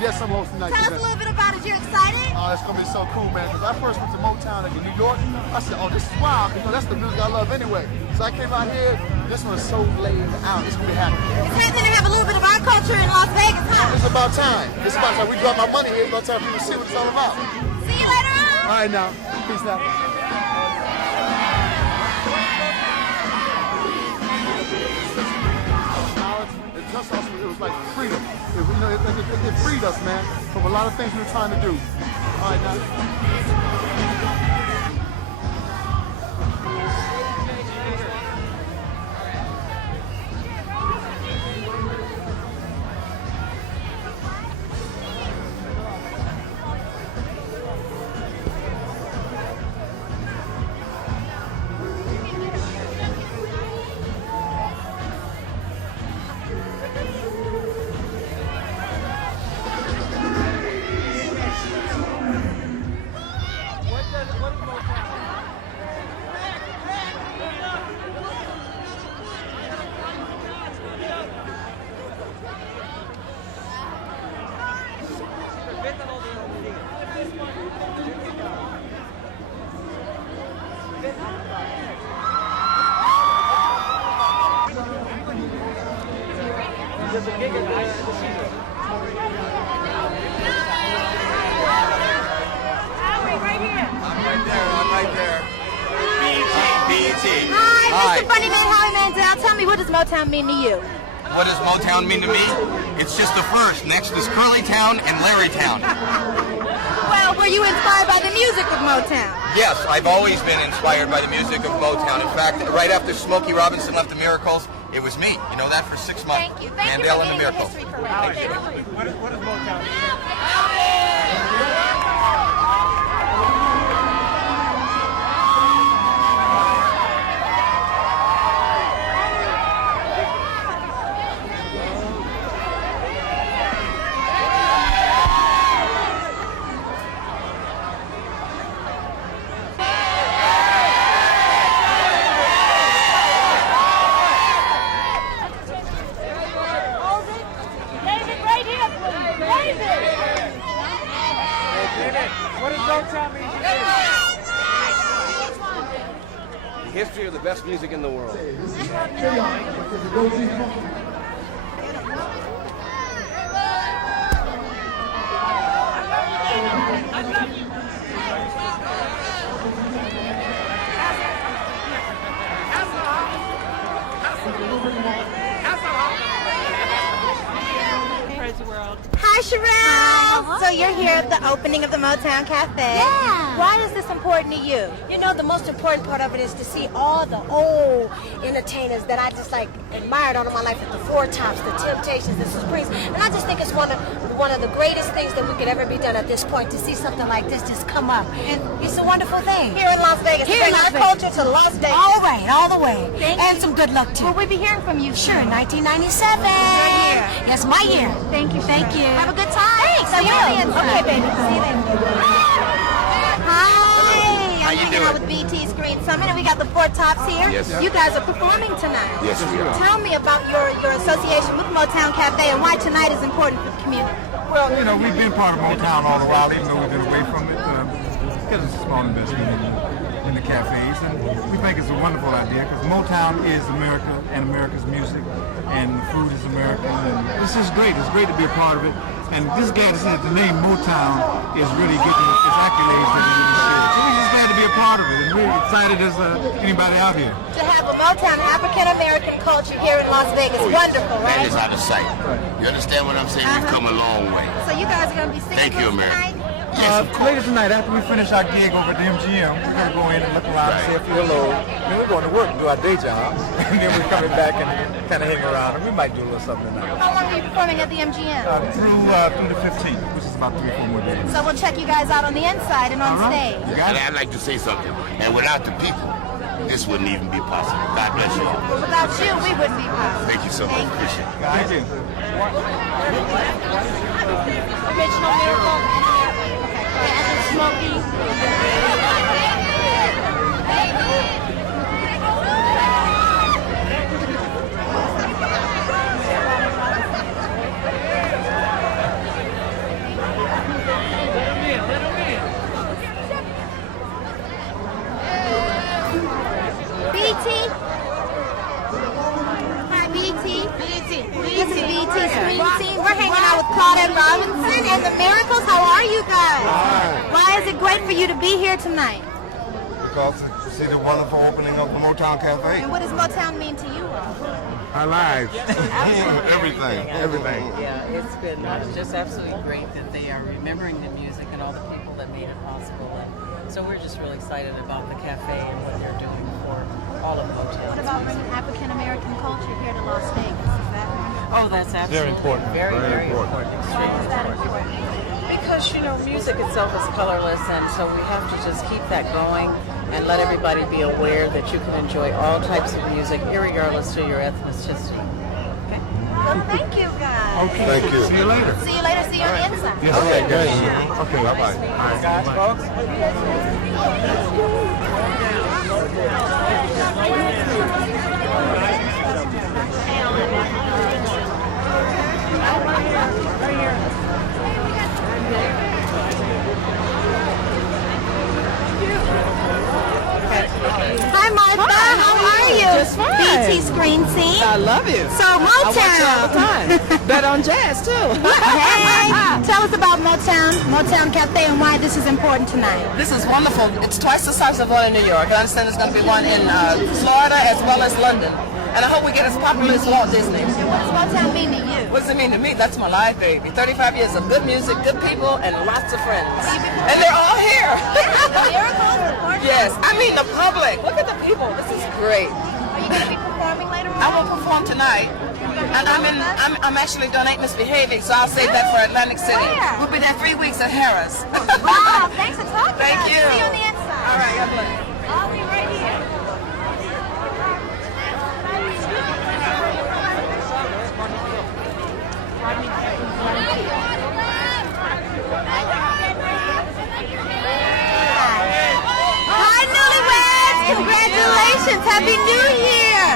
Yes, I'm hosting tonight's Tell us a little bit about it. You're excited? Oh, it's gonna be so cool, man. Because I first went to Motown in New York. I said, oh, this is wild. Because that's the music I love anyway. So I came out here. This one's so laid out. It's gonna be happy. It's happening to have a little bit of our culture in Las Vegas, huh? It's about time. It's about time. We drop my money here. It's about time people see what it's all about. See you later on. All right, now. Peace out. It was like freedom. It freed us, man, from a lot of things we were trying to do. All right, now. There's a gig at the casino. I'm right there. BET. Hi, Mr. Funny Man, Howie Mandel. Tell me, what does Motown mean to you? What does Motown mean to me? It's just the first. Next is Curlytown and Larrytown. Well, were you inspired by the music of Motown? Yes, I've always been inspired by the music of Motown. In fact, right after Smokey Robinson left the Miracles, it was me. You know that for 6 months. Thank you. Thank Mandel you for and the being Miracles. history correct. What is Motown? What does Motown mean to you? History of the best music in the world. Hi, Sherelle. So you're here at the opening of the Motown Cafe. Yeah. Why is this important to you? You know, the most important part of it is to see all the old entertainers that I just like admired all of my life, like the Four Tops, the Temptations, the Supremes, and I just think it's one of the greatest things that we could ever be done at this point, to see something like this just come up. And it's a wonderful thing. Here in Las Vegas. Here in Bring Las our Vegas. culture to Las Vegas. All right, all the way. Thank and you. some good luck too. Will we be hearing from you? Sure, 1997. Your year. Yes, my year. Thank you. Thank you. Have a good time. Thanks. See you on the inside. Okay, baby. See you later. Hi. How I'm you hanging out with BT's Green Summit, and we got the Four Tops here. Yes. You guys are performing tonight. Yes, we are. Tell me about your association with Motown Cafe and why tonight is important for the community. Well, you know, we've been part of Motown all the while, even though we've been away from it, because it's a small investment in the cafes, and we think it's a wonderful idea, because Motown is America and America's music, and the food is American, and this is great. It's great to be a part of it, and this guy that said the name Motown is really getting its accolades that it really should. So we're just glad to be a part of it, and we're excited as anybody out here. To have a Motown African-American culture here in Las Vegas, wonderful, That right? is out of sight. You understand what I'm saying? We've come a long way. So you guys are going to be singing Thank you, for us America. tonight? Later tonight, after we finish our gig over at the MGM, we're going to go in and look around and say a few hello. Then we're going to work and do our day job. And then we're coming back and kind of hang around. And we might do a little something tonight. How long are you performing at the MGM? Through the 15th, which is about 3 or 4 more days. So we'll check you guys out on the inside and on stage. You got And it? I'd like to say something. And without the people, this wouldn't even be possible. God bless you. Without you, we wouldn't be possible. Thank you so much. Appreciate it. Thank you. Original Miracle. And Smokey. for you to be here tonight? Because to see the wonderful opening of the Motown Cafe. And what does Motown mean to you? Our lives. Everything. Yeah, it's been just absolutely great that they are remembering the music and all the people that made it possible. And so we're just really excited about the cafe and what they're doing for all of Motown. What about bringing African American culture here to Las Vegas? Is that Oh, that's absolutely Very important. Very important. why is that important? Because, music itself is colorless, and so we have to just keep that going and let everybody be aware that you can enjoy all types of music, irregardless of your ethnicity. Well, thank you, guys. Okay. Thank you. See you later. See you later. See you on the inside. Yes. Okay, great. Okay, bye-bye. Guys, folks. Hi, Martha. How are you? Just fine. BT Screen Team. I love you. So I watch you Motown. all the time. Bet on jazz too. Hey, tell us about Motown Cafe, and why this is important tonight. This is wonderful. It's twice the size of one in New York. I understand there's going to be one in Florida as well as London. And I hope we get as popular as Walt Disney. What does Motown mean to you? What does it mean to me? That's my life, baby. 35 years of good music, good people, and lots of friends. And they're all here. Yes, I mean the public. Look at the people. This is great. Are you going to be performing later on? I will perform tonight. And I'm actually doing Misbehaving, so I'll save that for Atlantic City. Where? We'll be there 3 weeks at Harris. Wow, thanks for talking. Thank about it. you. See you on the inside. All right, God bless. I'll be right here. Hi, newlyweds! Congratulations! Happy New Year!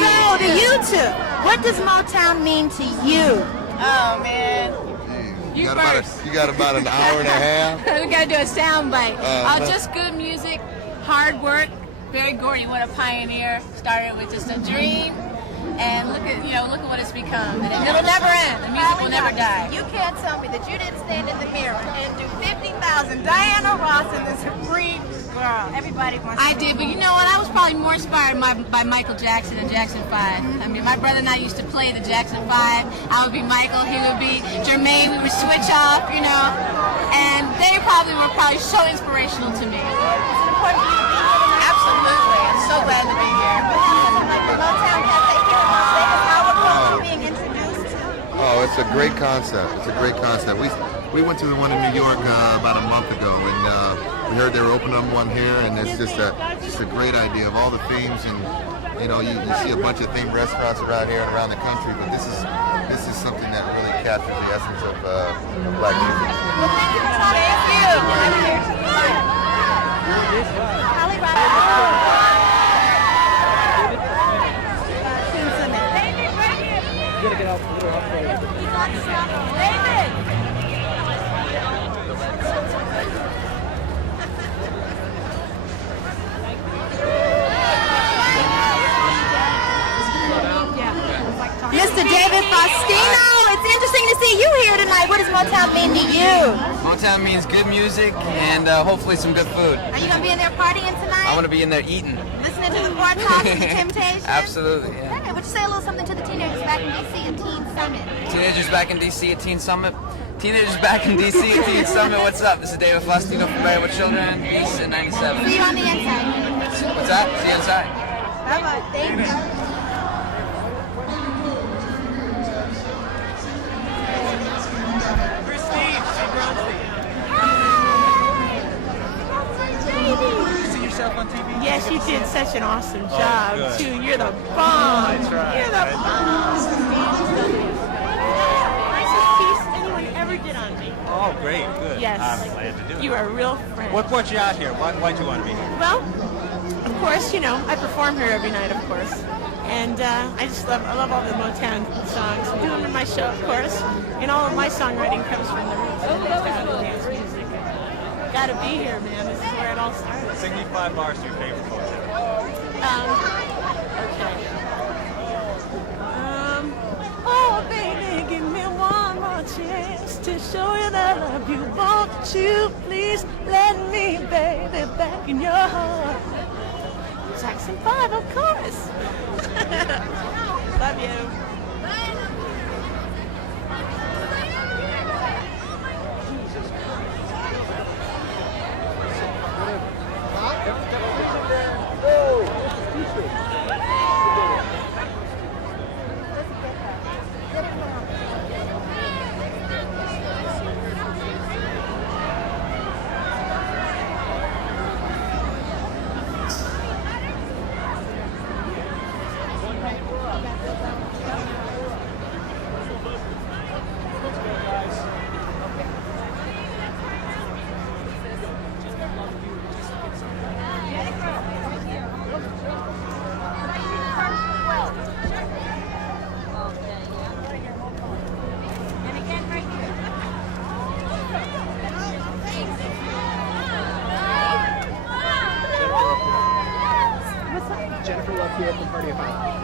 So, to you two, what does Motown mean to you? Oh man. You got about an hour and a half. We gotta do a sound bite. Just good music, hard work, very Gordy, what a pioneer. Started with just a dream, and look at what it's become. And it'll never end. The music will never die. You can't tell me that you didn't stand in the mirror and do 50,000 Diana Ross in the Supreme Girl. Everybody wants I did, but you know what? I was probably more inspired by Michael Jackson and Jackson 5. I mean, my brother and I used to play the Jackson 5. I would be Michael, he would be Jermaine. We would switch off, and they probably were so inspirational to me. Absolutely. I'm so glad to be here. Motown Cafe here in Las Vegas. How are you being introduced to? Oh, it's a great concept. It's a great concept. We went to the one in New York about a month ago, and we heard they were opening up one here, and it's just a great idea of all the themes. And you see a bunch of themed restaurants around here and around the country, but this is something that really captures the essence of black music. Well, thank you for talking. Holly Robinson. You gotta get out a little up there. David! Mr. David Faustino, it's interesting to see you here tonight. What does Motown mean to you? Motown means good music and hopefully some good food. Are you going to be in there partying tonight? I want to be in there eating. Listening to the Four Tops and the Temptations? Absolutely, yeah. Hey, would you say a little something to the teenagers back in D.C. at Teen Summit? Teenagers back in D.C. at Teen Summit. Teenagers back in D.C. at Teen Summit. What's up? This is David Faustino from Married with Children. Peace at 97. See you on the inside. What's that? See you inside. Bye-bye. Thank you. On TV? Yes, you did such an awesome job, too. You're the bomb. You're the bomb. Nicest piece anyone ever did on me. Oh, great. Good. Yes. I'm glad to do it. You are a real friend. What brought you out here? Why'd you want to be here? Well, of course, I perform here every night, of course. And I love all the Motown songs. I do them in my show, of course. And all of my songwriting comes from the roots of Motown dance music. Gotta be here, man. This is where it all started. Sing me 5 bars to your favorite Motown. Okay. Oh, baby, give me one more chance. chance to show you that I love you. Won't you please let me, baby, back in your heart? Jackson 5, of course. Love you.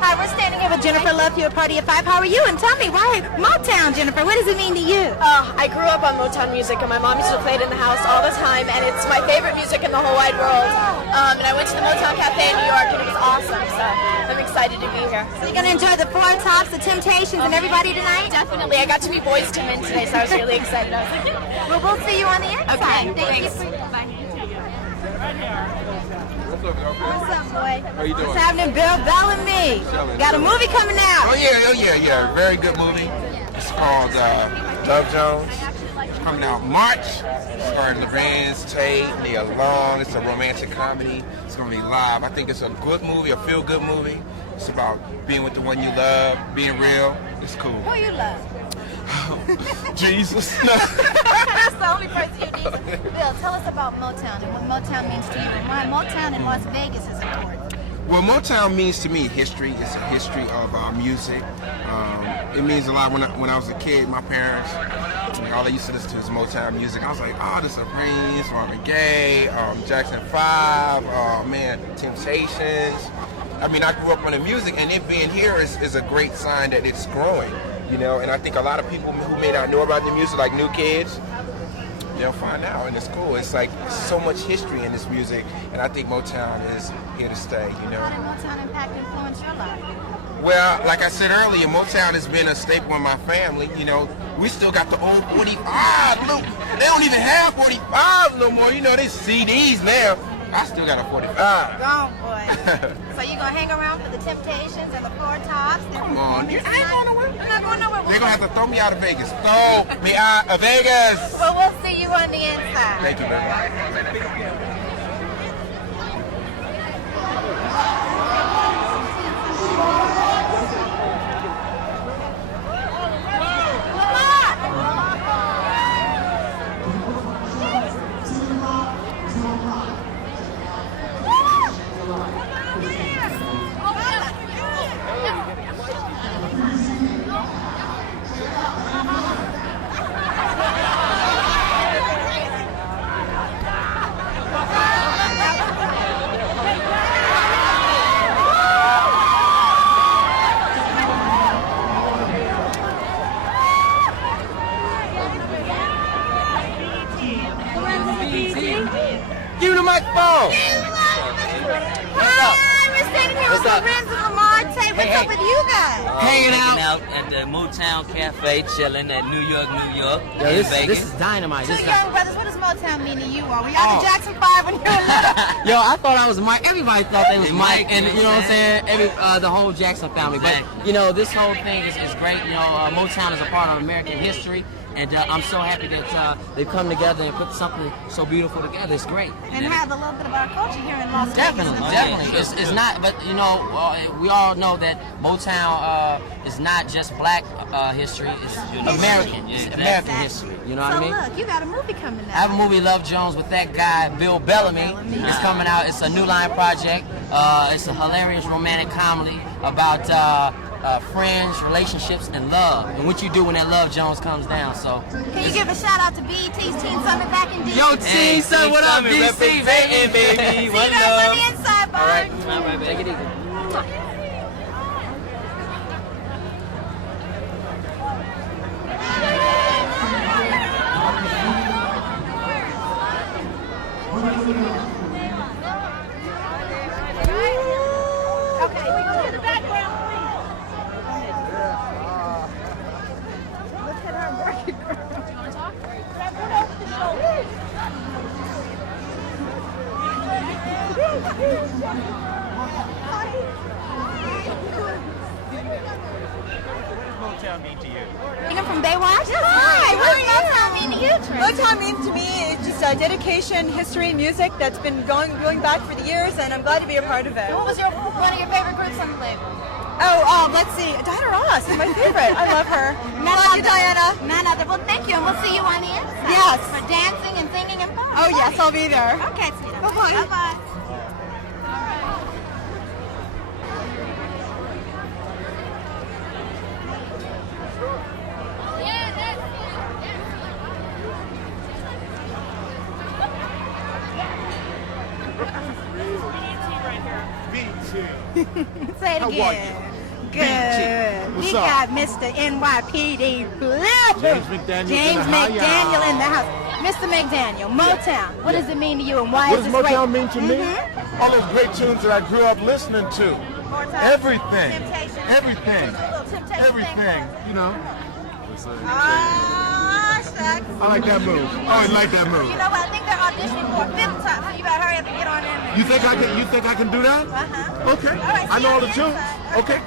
Hi, we're standing here with Jennifer Love here at Party of Five. How are you? And tell me, why Motown, Jennifer? What does it mean to you? I grew up on Motown music, and my mom used to play it in the house all the time, and it's my favorite music in the whole wide world. And I went to the Motown Cafe in New York, and it was awesome, so I'm excited to be here. So you're going to enjoy the Four Tops, the Temptations, and everybody tonight? Definitely. I got to be Boyz II Men today, so I was really excited. Well, we'll see you on the inside. Okay, thanks. What's up, boy? How you doing? What's happening, Bill Bellamy? Got a movie coming out. Oh yeah. Very good movie. It's called Love Jones. It's coming out March. Starring LaVance, Tate, Nia Long. It's a romantic comedy. It's gonna be live. I think it's a good movie, a feel-good movie. It's about being with the one you love, being real. It's cool. Who you love? Jesus. That's the only person you need. Bill, tell us about Motown and what Motown means to you and why Motown in Las Vegas is important. Well, Motown means to me history. It's a history of our music. It means a lot. When I was a kid, my parents, all they used to listen to is Motown music. I was like, oh, the Supremes, Marvin Gaye, Jackson 5, Temptations. I mean, I grew up on the music, and it being here is a great sign that it's growing. You know, and I think a lot of people who may not know about the music, like new kids, they'll find out, and it's cool. It's like so much history in this music, and I think Motown is here to stay, you know. How did Motown impact and influence your life? Well, like I said earlier, Motown has been a staple in my family. You know, we still got the old 45. Look, they don't even have 45 no more. You know, they CDs now. I still got a 45. Gone, boy. So you gonna hang around for the Temptations and the Four Tops? Come on, you ain't going nowhere. I'm not going nowhere. They're gonna have to throw me out of Vegas. Throw me out of Vegas. Well, we'll see you on the inside. Thank you very much. Give me the microphone. Hi, we're standing here with Lorenzo Lamar. What's up with you guys? Hanging out at the Motown Cafe, chilling at New York, Yo, in Vegas. this is dynamite. Two This is young brothers, what does Motown mean to you all? Were y'all the Jackson 5 when you were little? Yo, I thought I was Mike. Everybody thought they was Mike, and you know what I'm saying? The whole Jackson family. But you know, this whole thing is great. You know, Motown is a part of American history, and I'm so happy that they've come together and put something so beautiful together. It's great. And have a little bit of our culture here in Las Definitely, Vegas. definitely. It's not, but you know, we all know that Motown is not just black history. It's American. It's American history. You know what I mean? So look, you got a movie coming out. I have a movie, Love Jones, with that guy, Bill Bellamy. It's coming out. It's a New Line project. It's a hilarious romantic comedy about friends, relationships, and love, and what you do when that Love Jones comes down. So, can you give a shout out to BET's Teen Summit back in DC? Yo, Teen Summit, what up, DC, baby? See you guys on the inside, bud. All right, take it easy. Motown mean to you? You from Baywatch? Hi, what does Motown mean to you, Tracy? Motown means to me it's just dedication, history, music that's been going back for the years, and I'm glad to be a part of it. What was one of your favorite groups on the label? Oh, let's see. Diana Ross is my favorite. I love her. Love you, Diana. None other. Well, thank you, and we'll see you on the inside. Yes. For dancing and singing and fun. Oh, yes, I'll be there. Okay, sweetheart. Bye-bye. Bye-bye. Say it How again. are you? Good. What's We up? got Mr. NYPD Flipper. James McDaniel. James McDaniel in the house. Mr. McDaniel, Motown. What does it mean to you, and why What is does this Motown great? mean to me? All those great tunes that I grew up listening to. Everything. Everything. Everything. You know. I like that move. I always like that move. You know what? I think they're auditioning for a fifth time, so you better hurry up and get on in there. You think I can do that? Uh-huh. Okay. All right, I see know you all the on tunes. inside. Okay.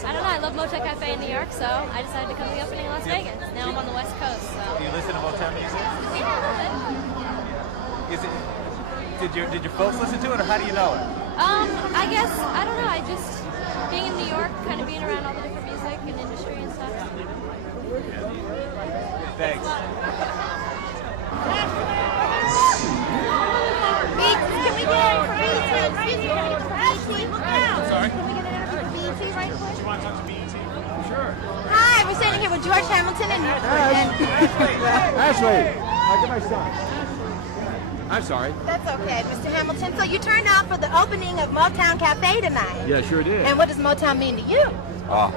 I don't know, I love Motown Cafe in New York, so I decided to come to the opening in Las Vegas. Now I'm on the West Coast, so. Do you listen to Motown music? Yeah, a little bit. Is it? Did your folks listen to it, or how do you know it? I guess, I don't know, I just, being in New York, kind of being around all the different music and industry and stuff. Thanks. Can we get a Sorry? Can we get an interview for BET right quick? You want to talk to BET? Sure. Hi, we're standing here with George Hamilton and Ashley, I'll get my son. I'm sorry. That's okay, Mr. Hamilton. So you turned out for the opening of Motown Cafe tonight. Yeah, sure did. And what does Motown mean to you? Oh,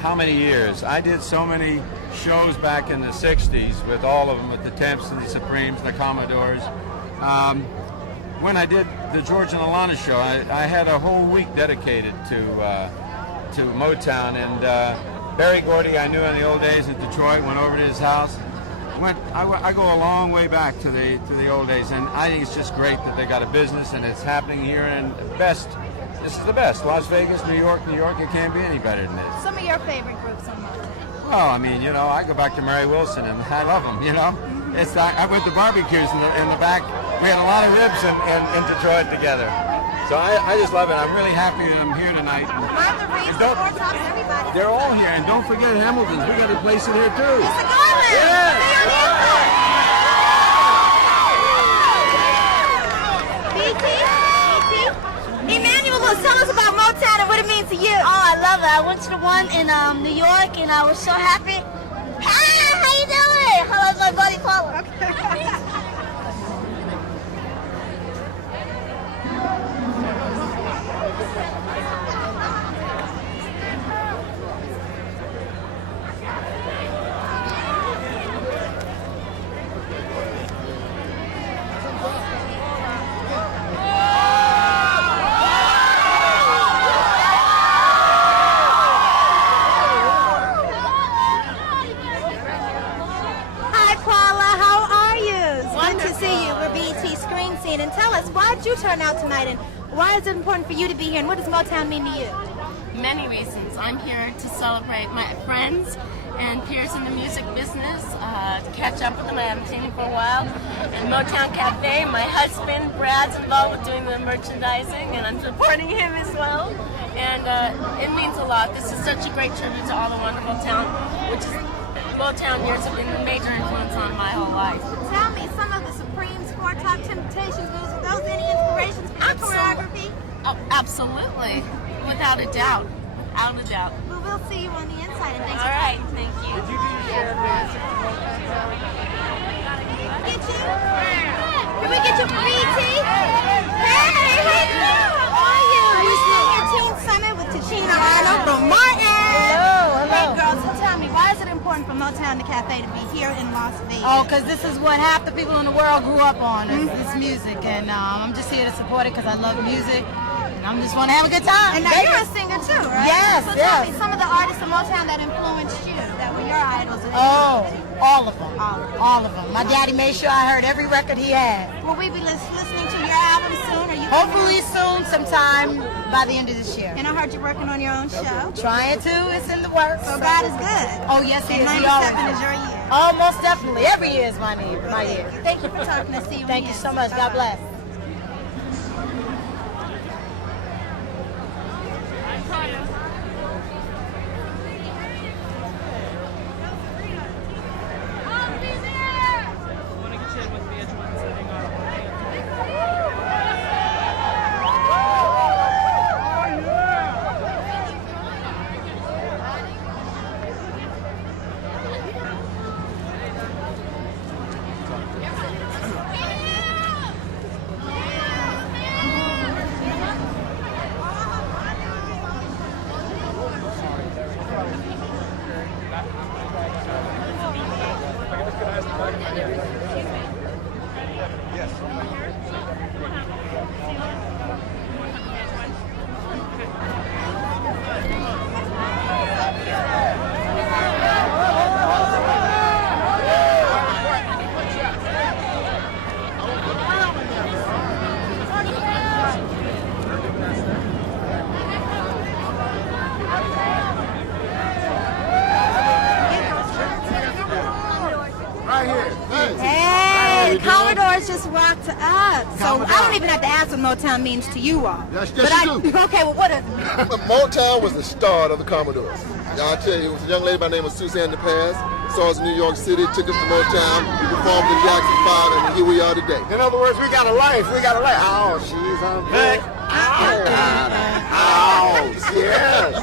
how many years? I did so many shows back in the 60s with all of them, with the Temps and the Supremes and the Commodores. When I did the George and Alana show, I had a whole week dedicated to Motown. And Barry Gordy, I knew in the old days in Detroit, went over to his house. I go a long way back to the old days, and I think it's just great that they got a business and it's happening here. And this is the best. Las Vegas, New York. It can't be any better than this. Some of your favorite groups on Motown. Well, I mean, I go back to Mary Wilson, and I love them. It's I went to barbecues in the back. We had a lot of ribs in Detroit together. So I just love it. I'm really happy that I'm here tonight. Martha Reeves, the Four Tops, everybody. They're all here, and don't forget Hamilton's. We got a place in here too. Mr. Garland! Emmanuel, tell us about Motown and what it means to you. Oh, I love it. I went to the one in New York, and I was so happy. Hi, how you doing? Hello, my buddy Paula. And tell us, why did you turn out tonight, and why is it important for you to be here, and what does Motown mean to you? Many reasons. I'm here to celebrate my friends and peers in the music business, to catch up with them. I haven't seen them for a while. And Motown Cafe, my husband Brad's involved with doing the merchandising, and I'm supporting him as well. And it means a lot. This is such a great tribute to all the wonderful talent, which is Motown years have been a major influence on my whole life. Tell me, some of the Supremes, Four Top Temptations moves, were those any inspirations for your choreography? Oh, absolutely. Without a doubt. Without a doubt. Well, we'll see you on the inside. And thanks All right. Thank you. Did you do your share of dancing? Get you? Can we get you for BT? Hey, how are you? We're still at Teen Summit with Tachina Arnold from Martin. Hello. Hey, girls, so tell me, why is it important for Motown Cafe to be here in Las Vegas? Oh, because this is what half the people in the world grew up on, is this music. And I'm just here to support it because I love music. And I just want to have a good time. And now you're a singer too, right? Yes, so yes. tell me, some of the artists of Motown that influenced you, that were your idols. Oh, all of them. All of them. My daddy made sure I heard every record he had. Will we be listening to your album soon? Or you Hopefully soon, sometime by the end of this year. And I heard you're working on your own show. Trying to. It's in the works. So God is good. Oh, yes, He is. And He always 97 is. is your year. Oh, most definitely. Every year is my year. Thank you for talking to see you. Thank you so much. God bless. Hey, Commodores just walked up. So I don't even have to ask what Motown means to you all. Yes, but you do. Okay, well, what is it? Motown was the start of the Commodores. I'll tell you, it was a young lady by the name of Suzanne DePaz. Saw us in New York City, took us to Motown. We performed in Jackson 5, and here we are today. In other words, we got a life. We got a life. Oh, she's on back. Oh, yes. So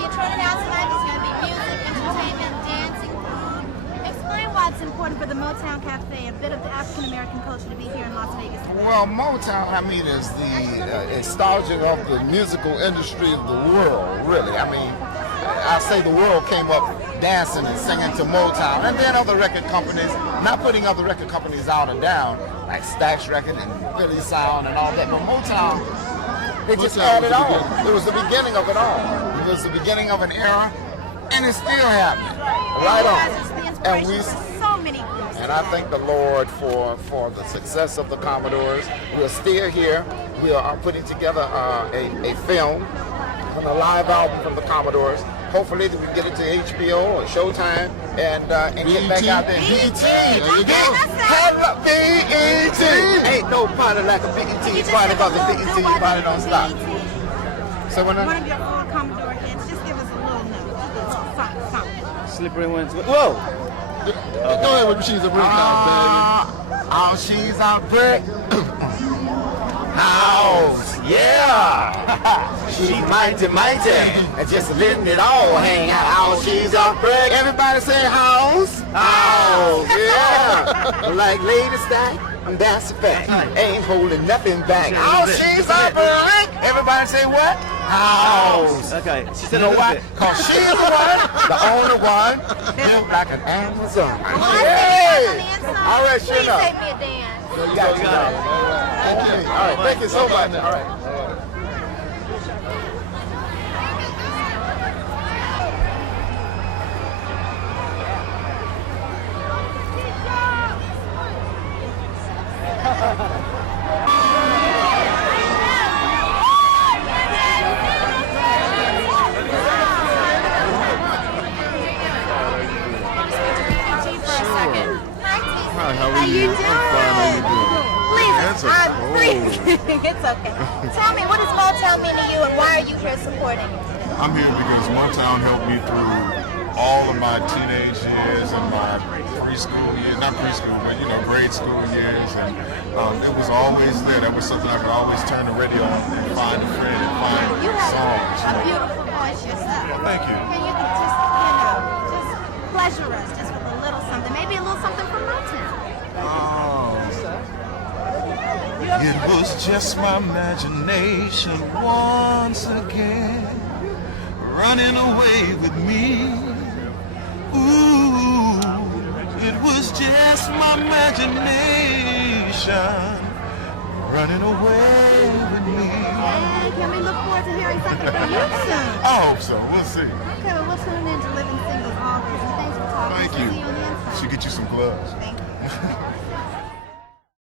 you're turning out tonight. There's going to be music, entertainment, dancing, food. Explain why it's important for the Motown Cafe, a bit of the African American culture, to be here in Las Vegas. Well, Motown, I mean, is the nostalgia of the musical industry of the world, really. I mean, I say the world came up dancing and singing to Motown, and then other record companies, not putting other record companies out or down, like Stax Record and Philly Sound and all that, but Motown, they just had it all. It was the beginning of it all. It was the beginning of an era, and it's still happening. Right on. And we, so many groups. and I thank the Lord for the success of the Commodores. We're still here. We are putting together a film and a live album from the Commodores. Hopefully that we get it to HBO or Showtime and get back out there. BET! There you go. BET! Ain't no party like a BET party because the BET party don't stop. So when One of your four Commodore hits, just give us a little note. Just a little something. Slippery Wings. Whoa! Go ahead with She's a Brick House, baby. Oh, she's a brick house, yeah. She's mighty, and just letting it all hang out. Oh, she's a brick. Everybody say house, yeah. Like ladies say, that's a fact. Ain't holding nothing back. Oh, she's a brick. Everybody say what? House. Okay. She said You know why? Because she's the one, the only one, built like an Amazon. Hey! All right, sure Please enough. take me a dance. You got it. All right, thank you so much. All right. It's okay. Tell me, what does Motown mean to you, and why are you here supporting it? I'm here because Motown helped me through all of my teenage years and my preschool years, not preschool, but grade school years, and it was always there. That was something I could always turn the radio on and find a friend and find songs. A beautiful voice yourself. Well, thank you. Can you just, pleasure us just with a little something, maybe a little something from Motown? It was just my imagination once again running away with me. Ooh, it was just my imagination running away with me. Hey, can we look forward to hearing something from you soon? I hope so. We'll see. Okay, well, we'll tune in to Living Singles always. And thanks for talking. Thank See you. you on the inside. Should get you some gloves. Thank you.